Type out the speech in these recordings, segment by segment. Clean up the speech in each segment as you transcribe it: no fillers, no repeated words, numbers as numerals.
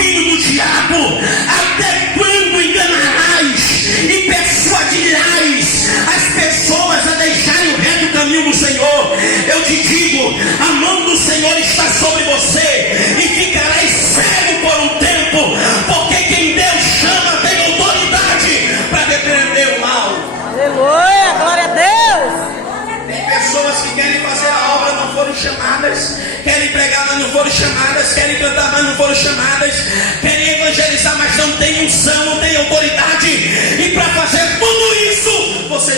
filho do diabo? Até quando enganarás e persuadirás as pessoas a deixarem o reto caminho do Senhor? Eu te digo, a mão do Senhor está sobre você e ficarás cego por um tempo, porque quem Deus chama tem autoridade para repreender o mal. Aleluia, glória a Deus. Tem pessoas que querem fazer a obra, não foram chamadas, querem pregar, mas não foram chamadas, querem cantar, mas não foram chamadas, querem evangelizar, mas não tem unção, não tem autoridade. E para fazer tudo isso, você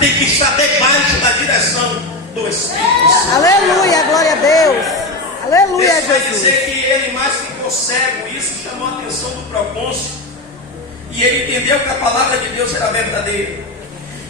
tem que estar debaixo da direção do Espírito Santo. Aleluia, glória a Deus. Aleluia, Isso vai Jesus. dizer que ele mais ficou cego. Isso chamou a atenção do procônsul, e ele entendeu que a palavra de Deus era verdadeira.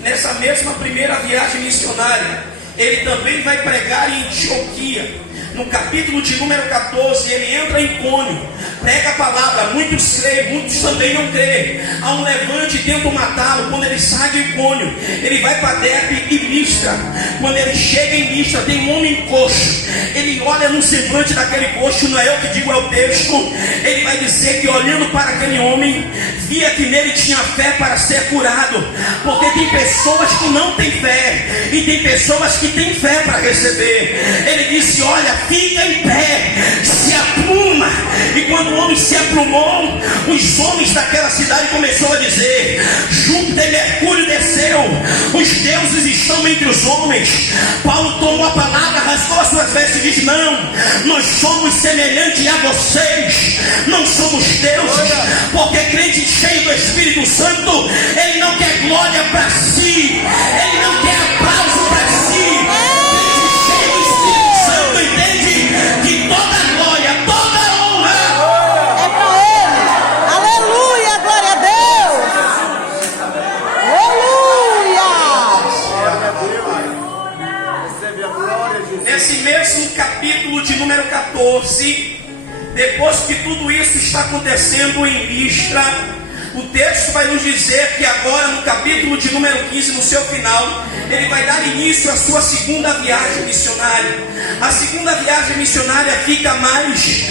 Nessa mesma primeira viagem missionária, ele também vai pregar em Antioquia. No capítulo de número 14, ele entra em Icônio, prega a palavra, muitos creem, muitos também não creem. Há um levante e tentam matá-lo. Quando ele sai de Icônio, ele vai para Derbe e Listra. Quando ele chega em Listra, tem um homem coxo. Ele olha no semblante daquele coxo, não é eu que digo, é o texto. Ele vai dizer que olhando para aquele homem, via que nele tinha fé para ser curado. Porque tem pessoas que não têm fé, e tem pessoas que têm fé para receber. Ele disse, olha, fica em pé, se apruma. E quando o homem se aprumou, os homens daquela cidade começaram a dizer, Júpiter e Mercúrio desceu, os deuses estão entre os homens. Paulo tomou a palavra, rasgou as suas vestes e disse, não, nós somos semelhantes a vocês, não somos deuses. Porque crente cheio do Espírito Santo, ele não quer glória para si, ele não quer aplauso para si. Crente cheio do Espírito Santo entende que toda glória, toda honra é para Ele. Aleluia, glória a Deus. Aleluia. nesse mesmo capítulo de número 14. Depois que tudo isso está acontecendo em Listra, o texto vai nos dizer que agora no capítulo de número 15, no seu final, ele vai dar início à sua segunda viagem missionária. A segunda viagem missionária fica mais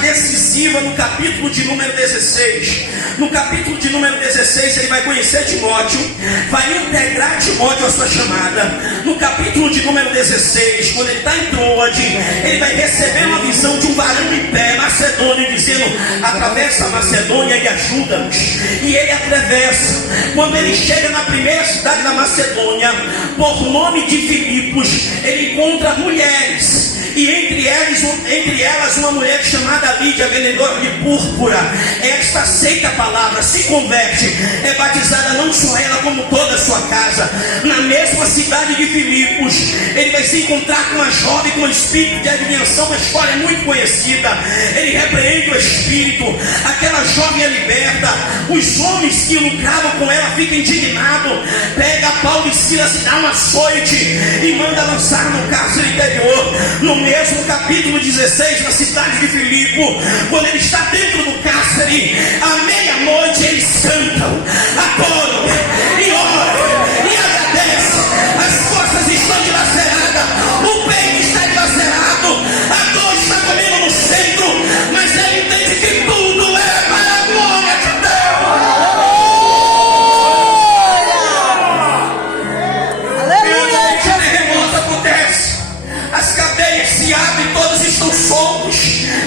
decisiva no capítulo de número 16. No capítulo de número 16 ele vai conhecer Timóteo, vai integrar Timóteo à sua chamada. No capítulo de número 16, quando ele está em Troade, ele vai receber uma visão de um varão em pé, macedônio, dizendo, atravessa a Macedônia e ajuda-nos. E ele atravessa. Quando ele chega na primeira cidade da Macedônia, por nome de Filipos, ele encontra mulheres. E entre elas uma mulher chamada Lídia, vendedora de púrpura. Esta aceita a palavra, se converte, é batizada não só ela, como toda a sua casa. Na mesma cidade de Filipos, ele vai se encontrar com uma jovem com um espírito de adivinhação, uma história muito conhecida. Ele repreende o espírito, aquela jovem é liberta. Os homens que lucravam com ela ficam indignados. Pega Paulo e Silas e dá um açoite e manda lançar no cárcere interior. No mesmo capítulo 16, na cidade de Filipe, quando ele está dentro do cárcere, à meia-noite eles cantam, adoram e oram e agradecem. As costas estão dilaceradas, o peito está dilacerado, a dor está comendo no centro, mas ele entende que tudo é para a glória de Deus. Aleluia. O terremoto acontece, as cadeias se abrem, todos estão soltos,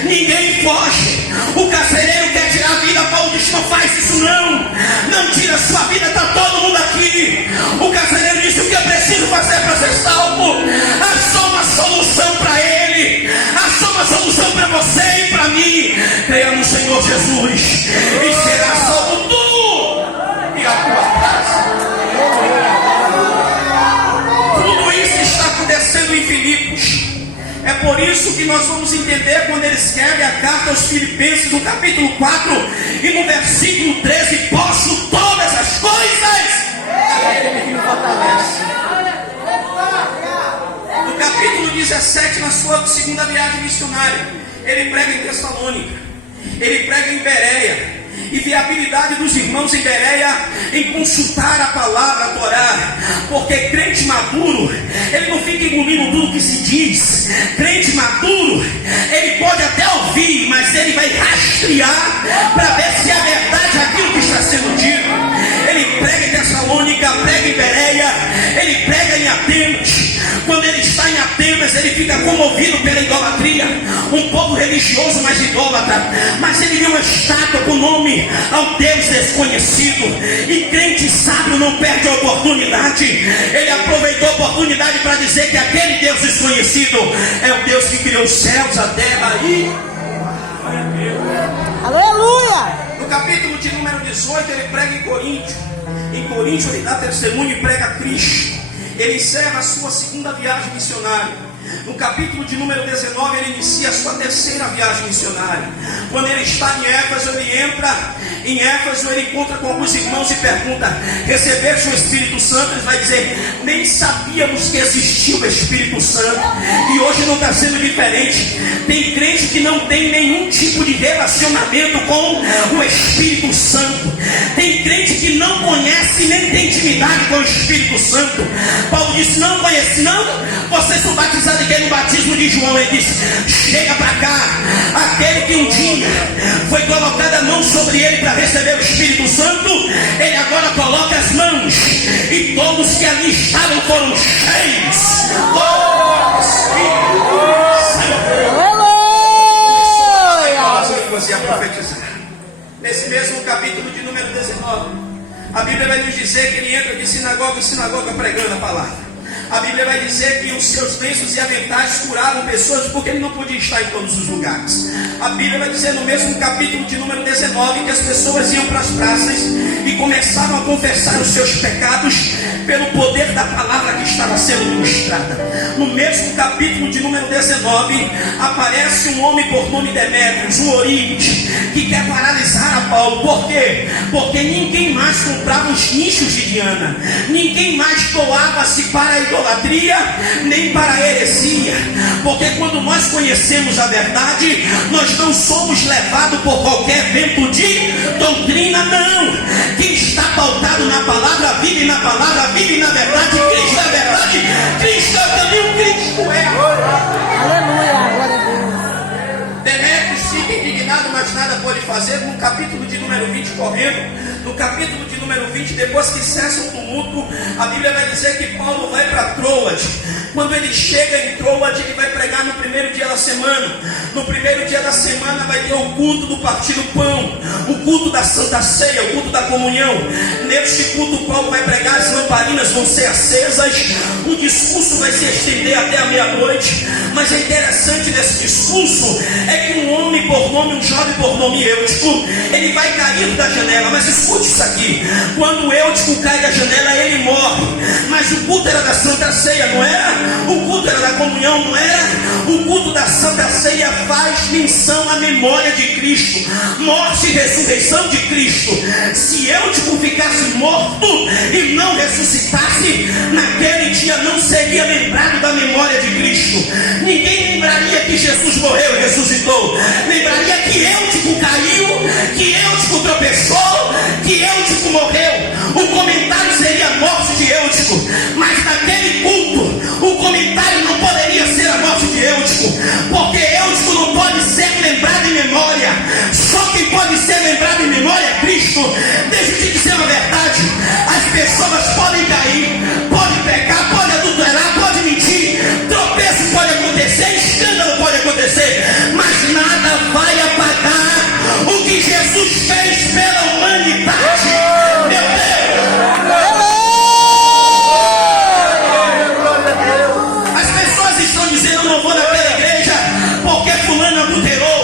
ninguém foge. O carcereiro quer tirar a vida, Paulo diz, não faz isso não tira a sua vida, está todo mundo aqui. O carcereiro disse, o que eu preciso fazer para ser salvo? Há só uma solução para ele, há só uma solução para você e para mim. Creia no Senhor Jesus e será salvo tu e a tua casa. Tudo isso está acontecendo em Filipos. É por isso que nós vamos entender quando ele escreve a carta aos Filipenses, no capítulo 4 e no versículo 13: posso todas as coisas naquele que me fortalece. No capítulo 17, na sua segunda viagem missionária, ele prega em Tessalônica, ele prega em Bereia, e ver a habilidade dos irmãos em Bereia em consultar a palavra, a Torá, porque crente maduro, ele não fica engolindo tudo que se diz. Crente maduro, ele pode até ouvir, mas ele vai rastrear para ver se é verdade aquilo que está sendo dito. Ele prega em Tessalônica, prega em Bereia, ele prega em Atenas. Quando ele está em Atenas, ele fica comovido pela idolatria. Um povo religioso, mas idólatra. Mas ele viu uma estátua com nome ao Deus desconhecido. E crente sábio não perde a oportunidade. Ele aproveitou a oportunidade para dizer que aquele Deus desconhecido é o Deus que criou os céus, a terra e... Aleluia! No capítulo de número 18, ele prega em Coríntio. Em Coríntio, ele dá testemunho e prega Cristo. Ele encerra a sua segunda viagem missionária. No capítulo de número 19, ele inicia a sua terceira viagem missionária. Quando ele está em Éfeso, ele entra em Éfeso, ele encontra com alguns irmãos e pergunta: recebeste o Espírito Santo? Ele vai dizer: nem sabíamos que existia o Espírito Santo. E hoje não está sendo diferente. Tem crente que não tem nenhum tipo de relacionamento com o Espírito Santo. Tem crente que não conhece nem tem intimidade com o Espírito Santo. Paulo disse: não conhece, não? Vocês são batizados aqui no batismo de João. Ele disse: chega para cá, aquele que um dia foi colocada a mão sobre ele para receber o Espírito Santo, ele agora coloca as mãos, e todos que ali estavam foram cheios do Espírito Santo. Aleluia! A profetizar. Nesse mesmo capítulo de número 19, a Bíblia vai nos dizer que ele entra de sinagoga em sinagoga pregando a palavra. A Bíblia vai dizer que os seus lenços e aventais curavam pessoas, porque ele não podia estar em todos os lugares. A Bíblia vai dizer no mesmo capítulo de número 19 que as pessoas iam para as praças e começavam a confessar os seus pecados pelo poder da palavra que estava sendo ministrada. No mesmo capítulo de número 19 aparece um homem por nome Demétrios, um Orígenes, que quer paralisar a Paulo. Por quê? Porque ninguém mais comprava os nichos de Diana, ninguém mais doava-se para a idolatria, nem para a heresia. Porque quando nós conhecemos a verdade, nós não somos levados por qualquer vento de doutrina, não. Quem está pautado na palavra vive, na palavra vive, na verdade Cristo é a verdade, Cristo é o caminho, Cristo é. Aleluia, glória a Deus. Demétrios fica indignado, mas nada pode fazer. No capítulo de número 20, correndo, no capítulo de número 20, depois que cessa o tumulto, a Bíblia vai dizer que Paulo vai para Troade. Quando ele chega em Troade, ele vai pregar no primeiro dia da semana. No primeiro dia da semana vai ter o culto do partir do pão, o culto da Santa Ceia, o culto da comunhão. Neste culto Paulo vai pregar, as lamparinas vão ser acesas, o discurso vai se estender até a meia-noite. Mas é interessante desse discurso é que um homem por nome, um jovem por nome Eutico, ele vai cair da janela. Mas escute isso aqui: quando o Eutico cai da janela, ele morre. Mas o culto era da Santa Ceia, não era? O culto era da comunhão, não era? O culto da Santa Ceia faz menção à memória de Cristo, morte e ressurreição de Cristo. Se Eutico ficasse morto e não ressuscitasse, naquele dia não seria lembrado da memória de Cristo. Ninguém lembraria que Jesus morreu e ressuscitou. Lembraria que Eutico caiu, que Eutico tropeçou, que Eutico morreu. O comentário seria a morte de Eutico. Mas naquele culto, o comentário não poderia ser a morte de Eutico, porque Eutico não pode ser lembrado em memória. Só quem pode ser lembrado em memória é Cristo. Deixa eu te dizer uma verdade: as pessoas podem cair, podem pecar, podem adulterar, podem mentir, tropeço pode acontecer, escândalo pode acontecer, mas nada vai apagar o que Jesus fez pela humanidade. Meu Deus! As pessoas estão dizendo: eu não vou naquela igreja porque fulano adulterou.